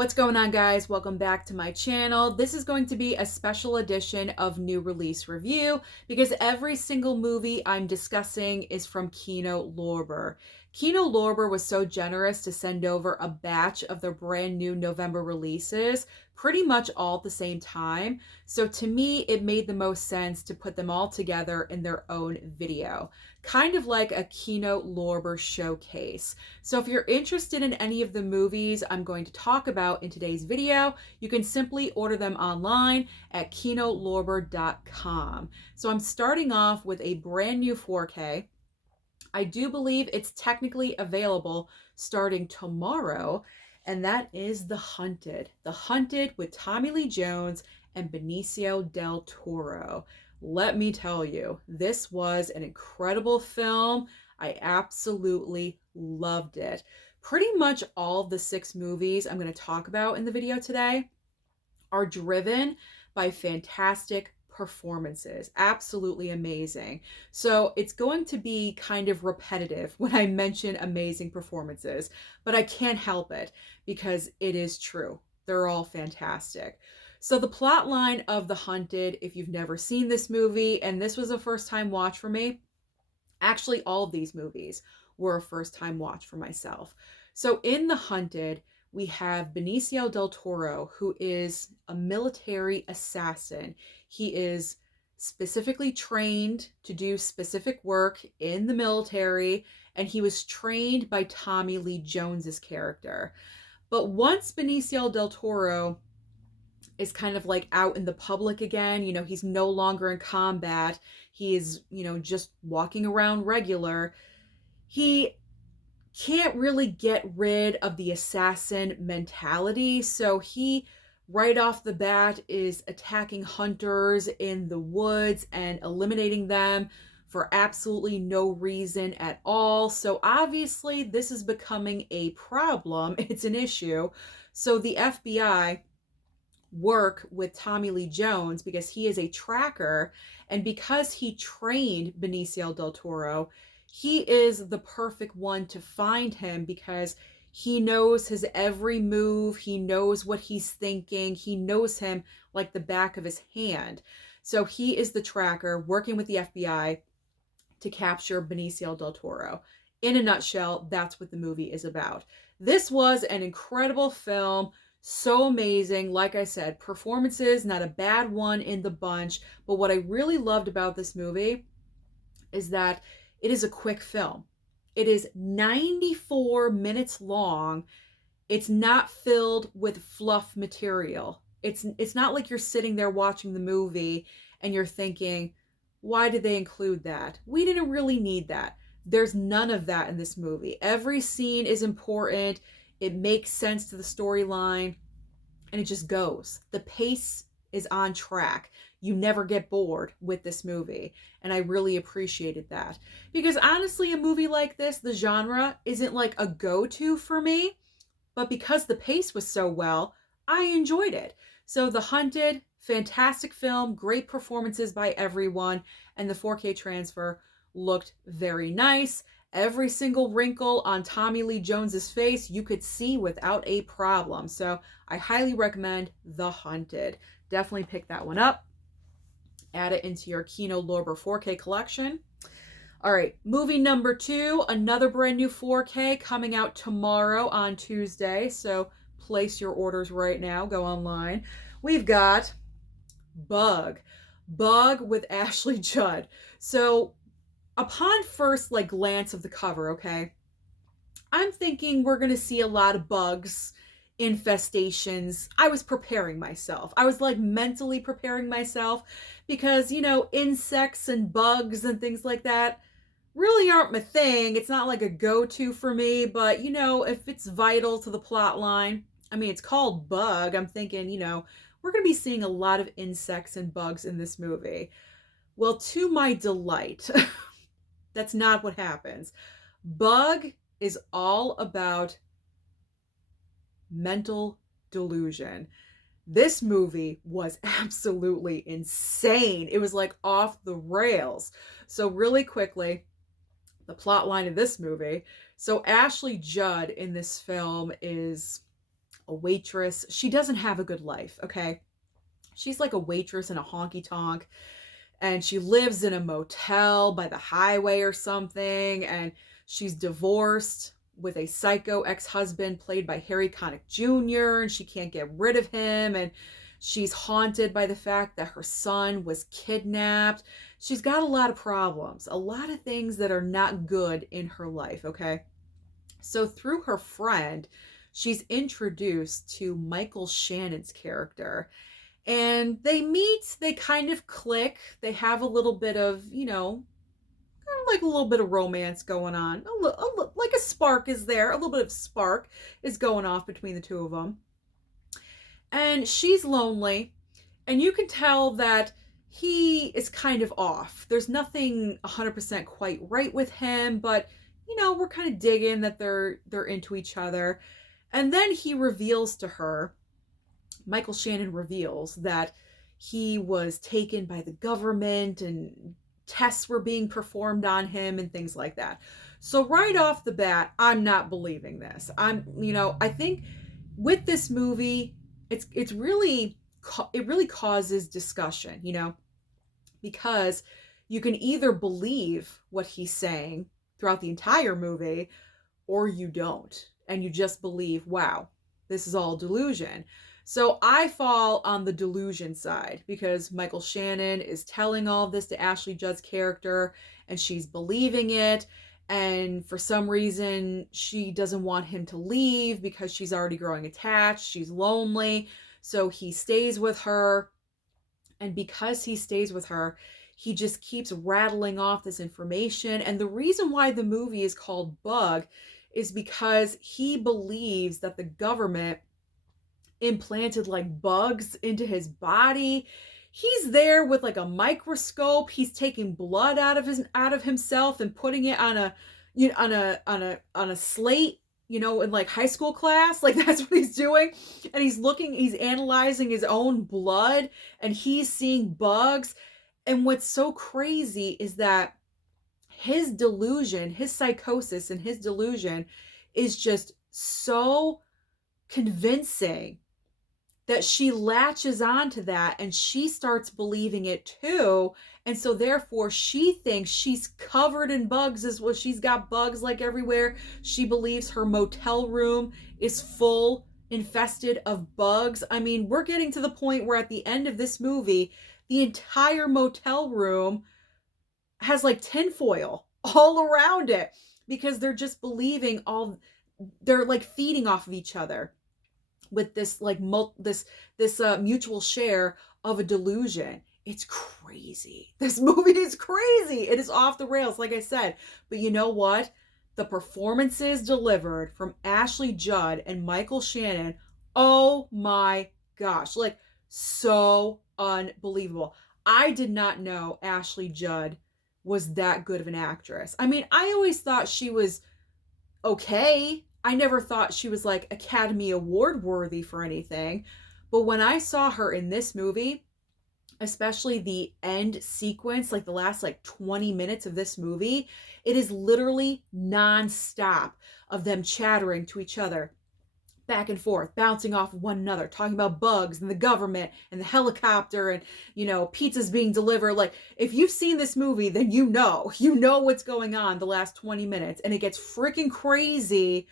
What's going on, guys? Welcome back to my channel. This is going to be a special edition of new release review because every single movie I'm discussing is from Kino Lorber. Kino Lorber was so generous to send over a batch of their brand new November releases pretty much all at the same time. So to me, it made the most sense to put them all together in their own video, kind of like a Kino Lorber showcase. So if you're interested in any of the movies I'm going to talk about in today's video, you can simply order them online at kinolorber.com. So I'm starting off with a brand new 4K. I do believe it's technically available starting tomorrow, and that is The Hunted. The Hunted with Tommy Lee Jones and Benicio del Toro. Let me tell you, this was an incredible film. I absolutely loved it. Pretty much all of the 6 movies I'm going to talk about in the video today are driven by fantastic performances. Absolutely amazing. So it's going to be kind of repetitive when I mention amazing performances, but I can't help it because it is true. They're all fantastic. So the plot line of The Hunted, if you've never seen this movie, and this was a first time watch for me, actually all of these movies were a first time watch for myself. So in The Hunted, we have Benicio del Toro, who is a military assassin. He is specifically trained to do specific work in the military, and he was trained by Tommy Lee Jones's character. But once Benicio del Toro is kind of like out in the public again, he's no longer in combat, he is, just walking around regular, he can't really get rid of the assassin mentality. So he, right off the bat, is attacking hunters in the woods and eliminating them for absolutely no reason at all. So obviously this is becoming a problem. It's an issue. So the FBI work with Tommy Lee Jones because he is a tracker, and because he trained Benicio del Toro, he is the perfect one to find him because he knows his every move, he knows what he's thinking, he knows him like the back of his hand. So he is the tracker working with the FBI to capture Benicio del Toro. In a nutshell, that's what the movie is about. This was an incredible film. So amazing. Like I said, performances, not a bad one in the bunch. But what I really loved about this movie is that it is a quick film. It is 94 minutes long. It's not filled with fluff material. It's not like you're sitting there watching the movie and you're thinking, why did they include that? We didn't really need that. There's none of that in this movie. Every scene is important. It makes sense to the storyline, and it just goes. The pace is on track. You never get bored with this movie, and I really appreciated that. Because honestly, a movie like this, the genre, isn't like a go-to for me, but because the pace was so well, I enjoyed it. So The Hunted, fantastic film, great performances by everyone, and the 4K transfer looked very nice. Every single wrinkle on Tommy Lee Jones's face you could see without a problem. So I highly recommend The Hunted. Definitely pick that one up. Add it into your Kino Lorber 4K collection. All right, movie number 2, another brand new 4K coming out tomorrow on Tuesday. So place your orders right now. Go online. We've got Bug. Bug with Ashley Judd. So upon first glance of the cover, okay, I'm thinking we're going to see a lot of bugs, infestations. I was preparing myself. I was mentally preparing myself because, insects and bugs and things like that really aren't my thing. It's not like a go-to for me, but if it's vital to the plot line, I mean, it's called Bug. I'm thinking, we're going to be seeing a lot of insects and bugs in this movie. Well, to my delight, that's not what happens. Bug is all about mental delusion. This movie was absolutely insane. It was off the rails. So really quickly, the plot line of this movie. So Ashley Judd in this film is a waitress. She doesn't have a good life, okay? She's like a waitress in a honky tonk, and she lives in a motel by the highway or something, and she's divorced with a psycho ex-husband played by Harry Connick Jr., and she can't get rid of him, and she's haunted by the fact that her son was kidnapped. She's got a lot of problems, a lot of things that are not good in her life, okay? So through her friend, she's introduced to Michael Shannon's character, and they meet, they kind of click, they have a little bit of, kind of like a little bit of romance going on, like a spark is there, a little bit of spark is going off between the two of them. And she's lonely, and you can tell that he is kind of off. There's nothing 100% quite right with him, but we're kind of digging that they're into each other. And then he reveals to her, Michael Shannon reveals that he was taken by the government and tests were being performed on him and things like that. So right off the bat, I'm not believing this. I think with this movie, it really causes discussion, because you can either believe what he's saying throughout the entire movie, or you don't, and you just believe, wow, this is all delusion. So I fall on the delusion side, because Michael Shannon is telling all of this to Ashley Judd's character, and she's believing it. And for some reason, she doesn't want him to leave because she's already growing attached. She's lonely. So he stays with her. And because he stays with her, he just keeps rattling off this information. And the reason why the movie is called Bug is because he believes that the government implanted like bugs into his body. He's there with like a microscope. He's taking blood out of himself and putting it on a slate, in like high school class. Like that's what he's doing. And he's analyzing his own blood, and he's seeing bugs. And what's so crazy is that his delusion, his psychosis and his delusion is just so convincing that she latches onto that and she starts believing it too. And so therefore she thinks she's covered in bugs as well. She's got bugs like everywhere. She believes her motel room is full, infested of bugs. I mean, we're getting to the point where at the end of this movie, the entire motel room has like tinfoil all around it, because they're just believing they're like feeding off of each other with this like this mutual share of a delusion. It's crazy. This movie is crazy. It is off the rails, like I said. But you know what? The performances delivered from Ashley Judd and Michael Shannon, oh my gosh, like so unbelievable. I did not know Ashley Judd was that good of an actress. I mean, I always thought she was okay. I never thought she was like Academy Award worthy for anything. But when I saw her in this movie, especially the end sequence, like the last like 20 minutes of this movie, it is literally nonstop of them chattering to each other, back and forth, bouncing off of one another, talking about bugs and the government and the helicopter and, pizzas being delivered. Like, if you've seen this movie, then you know what's going on the last 20 minutes, and it gets freaking crazy.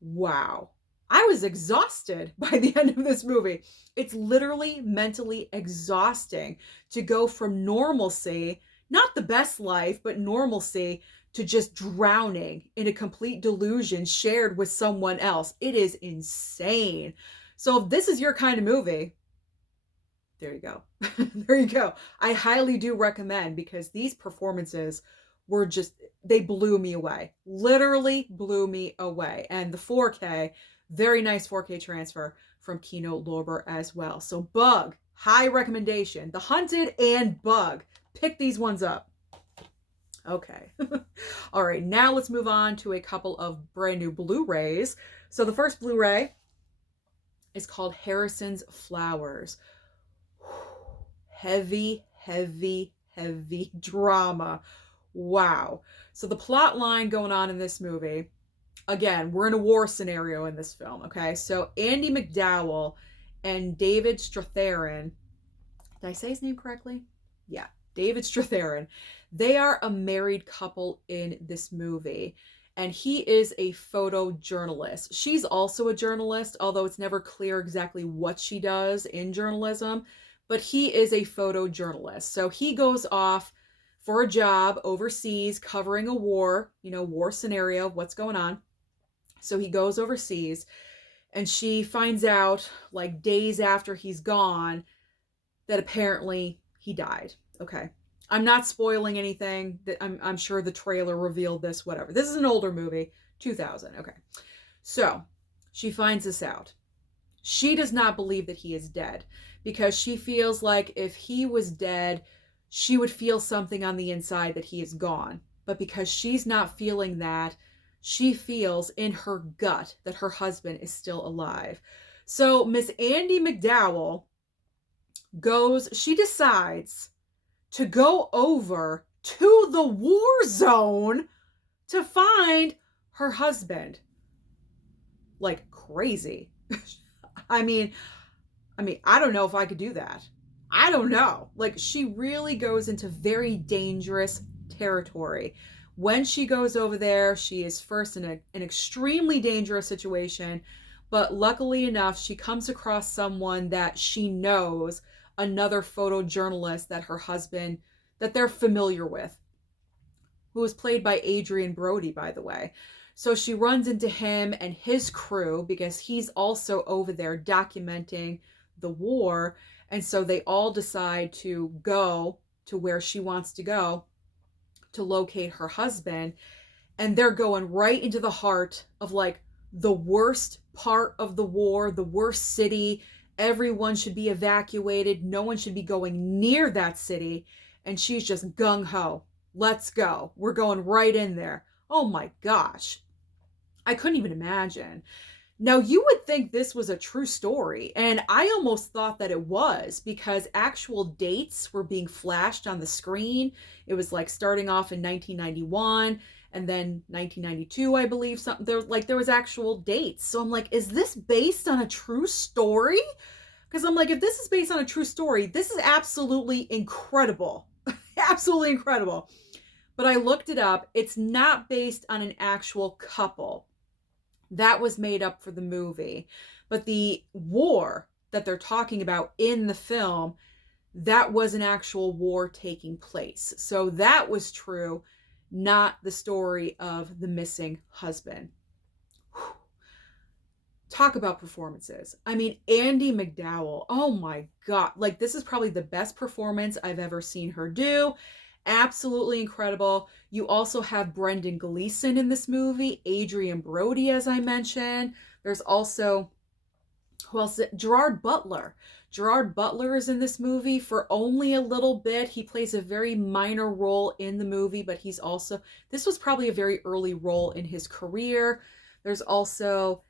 Wow. I was exhausted by the end of this movie. It's literally mentally exhausting to go from normalcy, not the best life, but normalcy, to just drowning in a complete delusion shared with someone else. It is insane. So if this is your kind of movie, there you go. There you go. I highly do recommend, because these performances were they blew me away. Literally blew me away. And the 4K, very nice 4K transfer from Kino Lorber as well. So Bug, high recommendation. The Hunted and Bug. Pick these ones up. Okay. All right, now let's move on to a couple of brand new Blu-rays. So the first Blu-ray is called Harrison's Flowers. Heavy, heavy, heavy drama. Wow. So the plot line going on in this movie again, we're in a war scenario in this film, okay? So Andy McDowell and David Strathairn, did I say his name correctly? Yeah, David Strathairn. They are a married couple in this movie, and he is a photojournalist. She's also a journalist, although it's never clear exactly what she does in journalism, but he is a photojournalist. So he goes off for a job overseas covering a war, war scenario, what's going on. So he goes overseas, and she finds out like days after he's gone that apparently he died. Okay. I'm not spoiling anything. I'm sure the trailer revealed this, whatever. This is an older movie, 2000. Okay. So she finds this out. She does not believe that he is dead because she feels like if he was dead, she would feel something on the inside that he is gone. But because she's not feeling that, she feels in her gut that her husband is still alive. So Miss Andy McDowell she decides to go over to the war zone to find her husband. Like crazy. I mean, I don't know if I could do that. I don't know. Like, she really goes into very dangerous territory. When she goes over there, she is first in an extremely dangerous situation, but luckily enough, she comes across someone that she knows, another photojournalist that they're familiar with, who is played by Adrian Brody, by the way. So she runs into him and his crew because he's also over there documenting the war. And so they all decide to go to where she wants to go to locate her husband. And they're going right into the heart of like the worst part of the war, the worst city. Everyone should be evacuated. No one should be going near that city. And she's just gung-ho. Let's go. We're going right in there. Oh my gosh. I couldn't even imagine. Now, you would think this was a true story, and I almost thought that it was because actual dates were being flashed on the screen. It was like starting off in 1991 and then 1992, I believe. There was actual dates. So I'm like, is this based on a true story? Because I'm like, if this is based on a true story, this is absolutely incredible. Absolutely incredible. But I looked it up. It's not based on an actual couple. That was made up for the movie. But the war that they're talking about in the film, that was an actual war taking place. So that was true, not the story of the missing husband. Whew. Talk about performances. I mean, Andy McDowell, oh my God. Like, this is probably the best performance I've ever seen her do. Absolutely incredible. You also have Brendan Gleeson in this movie, Adrian Brody, as I mentioned. There's also, who else? Gerard Butler. Gerard Butler is in this movie for only a little bit. He plays a very minor role in the movie, but this was probably a very early role in his career. There's also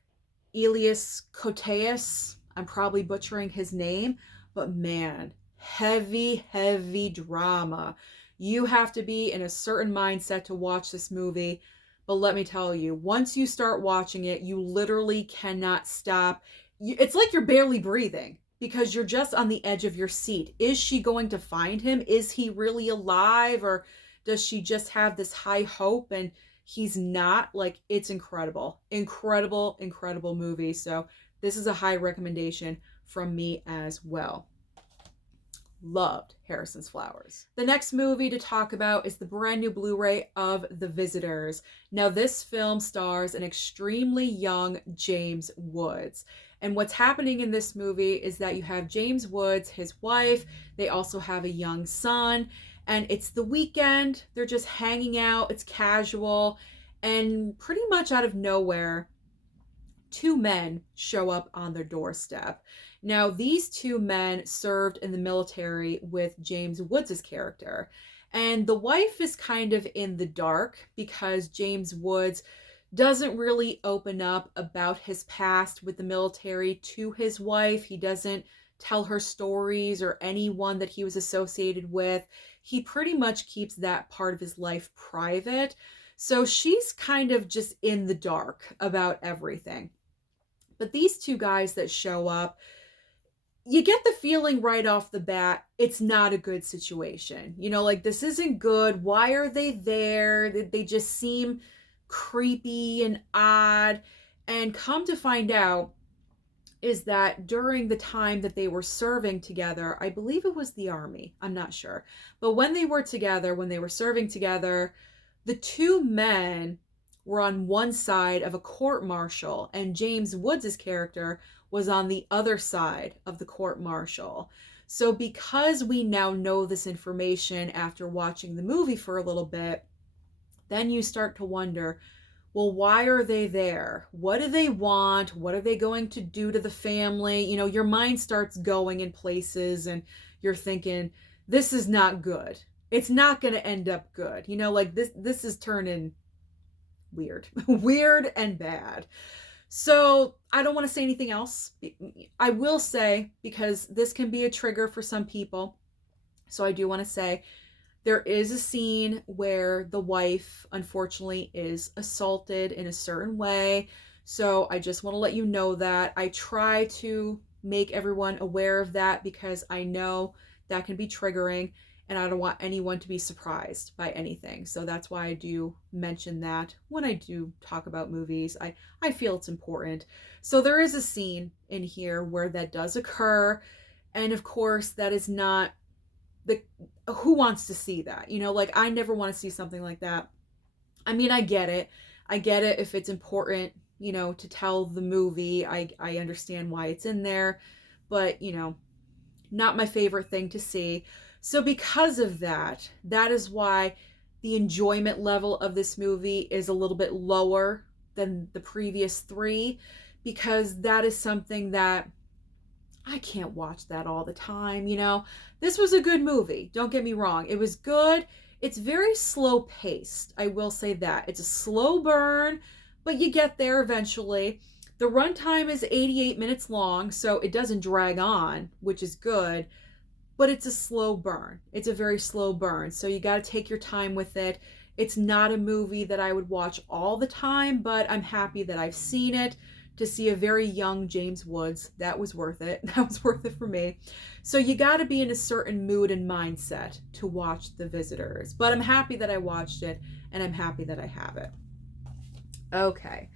Elias Koteas. I'm probably butchering his name, but man, heavy, heavy drama. You have to be in a certain mindset to watch this movie. But let me tell you, once you start watching it, you literally cannot stop. It's like you're barely breathing because you're just on the edge of your seat. Is she going to find him? Is he really alive? Or does she just have this high hope and he's not? Like, it's incredible. Incredible, incredible movie. So this is a high recommendation from me as well. Loved Harrison's Flowers. The next movie to talk about is the brand new Blu-ray of The Visitors. Now, this film stars an extremely young James Woods. And what's happening in this movie is that you have James Woods, his wife, they also have a young son, and it's the weekend. They're just hanging out. It's casual. And pretty much out of nowhere, two men show up on their doorstep. Now, these two men served in the military with James Woods' character. And the wife is kind of in the dark because James Woods doesn't really open up about his past with the military to his wife. He doesn't tell her stories or anyone that he was associated with. He pretty much keeps that part of his life private. So she's kind of just in the dark about everything. But these two guys that show up, you get the feeling right off the bat, it's not a good situation. You know, like, this isn't good. Why are they there? They just seem creepy and odd. And come to find out is that during the time that they were serving together, I believe it was the army, I'm not sure. But when they were together, when they were serving together, the two men were on one side of a court martial, and James Woods' character was on the other side of the court martial. So because we now know this information after watching the movie for a little bit, then you start to wonder, well, why are they there? What do they want? What are they going to do to the family? You know, your mind starts going in places and you're thinking, this is not good. It's not going to end up good. You know, like, this is turning weird, weird and bad. So I don't want to say anything else. I will say, because this can be a trigger for some people, so I do want to say there is a scene where the wife, unfortunately, is assaulted in a certain way. So I just want to let you know that. I try to make everyone aware of that because I know that can be triggering, and I don't want anyone to be surprised by anything. So that's why I do mention that when I do talk about movies. I feel it's important. So there is a scene in here where that does occur. And of course, that is not who wants to see that? You know, like, I never want to see something like that. I mean, I get it. I get it if it's important, you know, to tell the movie. I understand why it's in there, but, you know, not my favorite thing to see. So because of that, that is why the enjoyment level of this movie is a little bit lower than the previous three, because that is something that I can't watch that all the time, you know. This was a good movie, don't get me wrong. It was good. It's very slow paced, I will say that. It's a slow burn, but you get there eventually. The runtime is 88 minutes long, so it doesn't drag on, which is good, but it's a slow burn. It's a very slow burn, so you got to take your time with it. It's not a movie that I would watch all the time, but I'm happy that I've seen it. To see a very young James Woods, that was worth it. That was worth it for me. So you got to be in a certain mood and mindset to watch The Visitors. But I'm happy that I watched it, and I'm happy that I have it. Okay.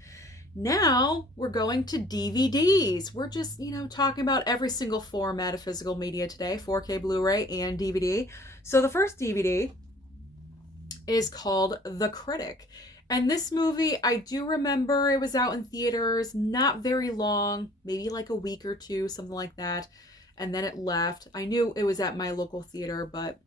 Now we're going to DVDs. We're just, you know, talking about every single format of physical media today, 4K Blu-ray and DVD. So the first DVD is called The Critic. And this movie, I do remember it was out in theaters, not very long, maybe like a week or two, something like that. And then it left. I knew it was at my local theater, but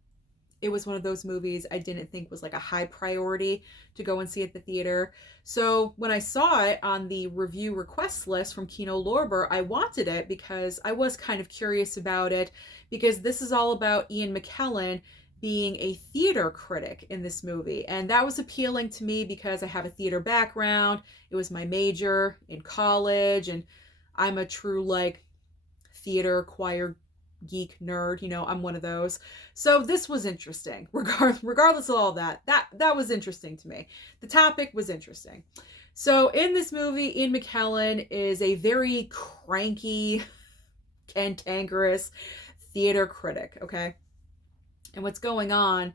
it was one of those movies I didn't think was like a high priority to go and see at the theater. So when I saw it on the review request list from Kino Lorber, I wanted it because I was kind of curious about it, because this is all about Ian McKellen being a theater critic in this movie. And that was appealing to me because I have a theater background. It was my major in college, and I'm a true, like, theater choir geek nerd. You know, I'm one of those. So this was interesting. Regardless of all that was interesting to me. The topic was interesting. So in this movie, Ian McKellen is a very cranky, cantankerous theater critic, okay? And what's going on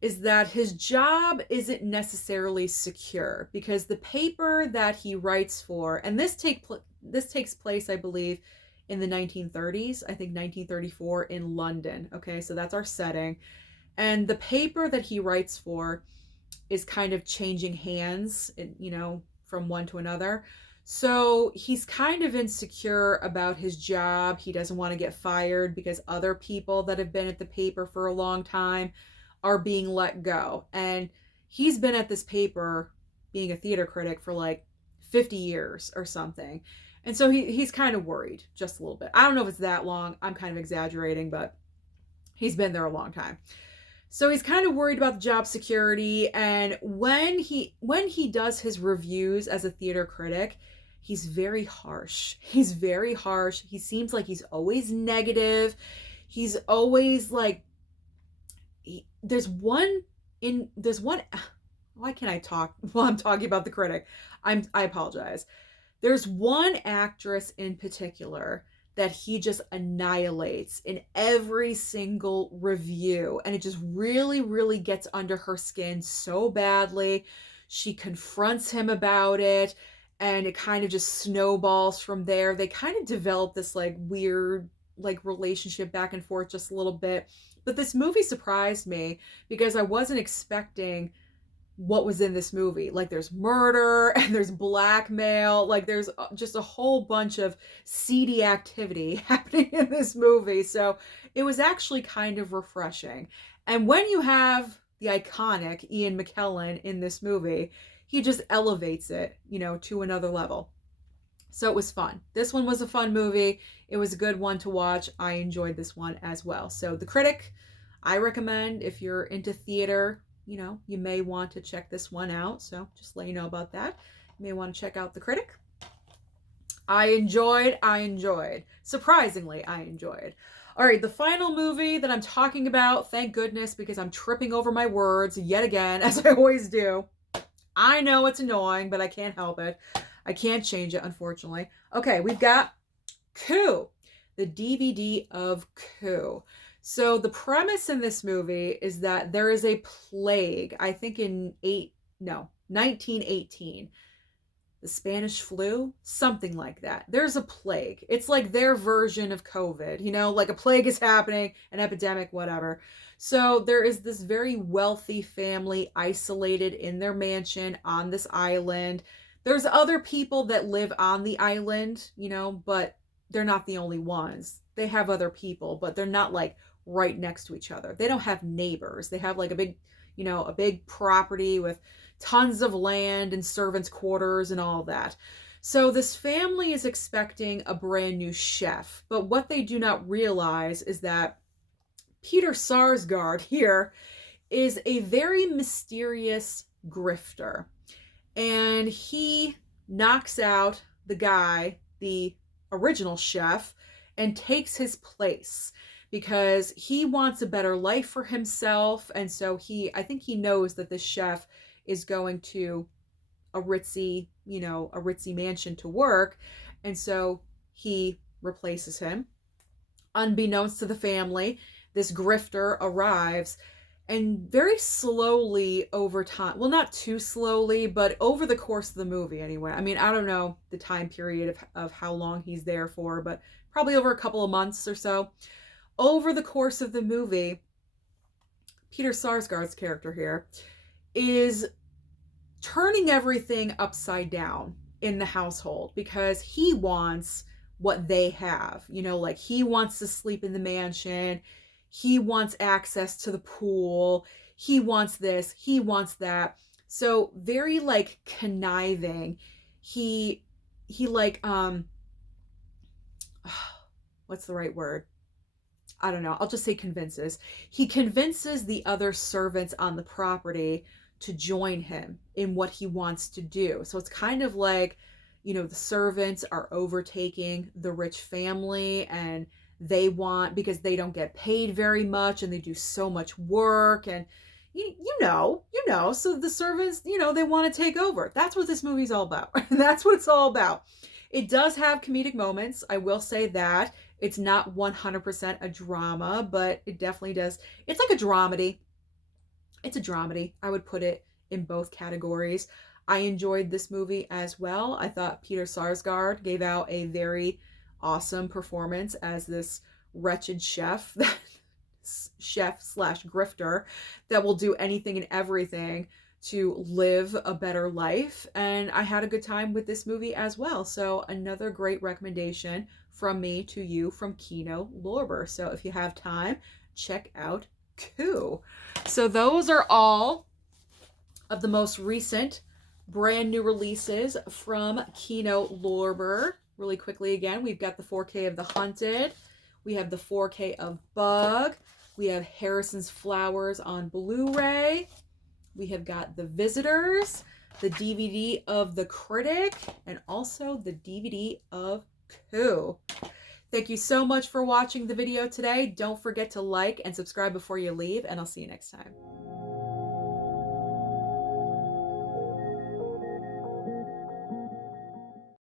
is that his job isn't necessarily secure, because the paper that he writes for, and this takes place, I believe, in the 1930s, I think 1934 in London. Okay, so that's our setting. And the paper that he writes for is kind of changing hands, you know, from one to another. So he's kind of insecure about his job. He doesn't want to get fired because other people that have been at the paper for a long time are being let go. And he's been at this paper, being a theater critic, for like 50 years or something. And so he's kind of worried, just a little bit. I don't know if it's that long. I'm kind of exaggerating, but he's been there a long time. So he's kind of worried about the job security. And when he does his reviews as a theater critic, he's very harsh. He's very harsh. He seems like he's always negative. He's always like, there's one, why can't I talk while I'm talking about The Critic? I apologize. There's one actress in particular that he just annihilates in every single review. And it just really, really gets under her skin so badly. She confronts him about it, and it kind of just snowballs from there. They kind of develop this like weird like relationship back and forth just a little bit. But this movie surprised me because I wasn't expecting what was in this movie. Like there's murder and there's blackmail, like there's just a whole bunch of seedy activity happening in this movie. So it was actually kind of refreshing. And when you have the iconic Ian McKellen in this movie, he just elevates it, you know, to another level. So it was fun. This one was a fun movie. It was a good one to watch. I enjoyed this one as well. So The Critic, I recommend if you're into theater, you know, you may want to check this one out. So just let you know about that. You may want to check out The Critic. I enjoyed. Surprisingly, I enjoyed. All right, the final movie that I'm talking about, thank goodness, because I'm tripping over my words yet again, as I always do. I know it's annoying, but I can't help it. I can't change it, unfortunately. Okay, we've got Coup, the DVD of Coup. So the premise in this movie is that there is a plague, I think in 1918. The Spanish flu, something like that. There's a plague. It's like their version of COVID, you know, like a plague is happening, an epidemic, whatever. So there is this very wealthy family isolated in their mansion on this island. There's other people that live on the island, you know, but they're not the only ones. They have other people, but they're not like right next to each other. They don't have neighbors. They have like a big, you know, a big property with tons of land and servants' quarters and all that. So this family is expecting a brand new chef, but what they do not realize is that Peter Sarsgaard here is a very mysterious grifter, and he knocks out the guy, the original chef, and takes his place because he wants a better life for himself. And so I think he knows that this chef is going to a ritzy mansion to work. And so he replaces him. Unbeknownst to the family, this grifter arrives, and very slowly over time, well, not too slowly, but over the course of the movie anyway. I mean, I don't know the time period of how long he's there for, but probably over a couple of months or so. Over the course of the movie, Peter Sarsgaard's character here is turning everything upside down in the household because he wants what they have. You know, like he wants to sleep in the mansion. He wants access to the pool. He wants this. He wants that. So very like conniving. He like, what's the right word? I don't know. I'll just say convinces. He convinces the other servants on the property to join him in what he wants to do. So it's kind of like, you know, the servants are overtaking the rich family, and they want, because they don't get paid very much and they do so much work, and you know, so the servants, you know, they want to take over. That's what this movie's all about. That's what it's all about. It does have comedic moments. I will say that. It's not 100% a drama, but it definitely does. It's like a dramedy. It's a dramedy. I would put it in both categories. I enjoyed this movie as well. I thought Peter Sarsgaard gave out a very awesome performance as this wretched chef, chef/grifter that will do anything and everything to live a better life. And I had a good time with this movie as well. So another great recommendation from me to you from Kino Lorber. So if you have time, check out Coup. So those are all of the most recent brand new releases from Kino Lorber. Really quickly again, we've got the 4K of The Hunted. We have the 4K of Bug. We have Harrison's Flowers on Blu-ray. We have got The Visitors, the DVD of The Critic, and also the DVD of Coup. Thank you so much for watching the video today. Don't forget to like and subscribe before you leave, and I'll see you next time.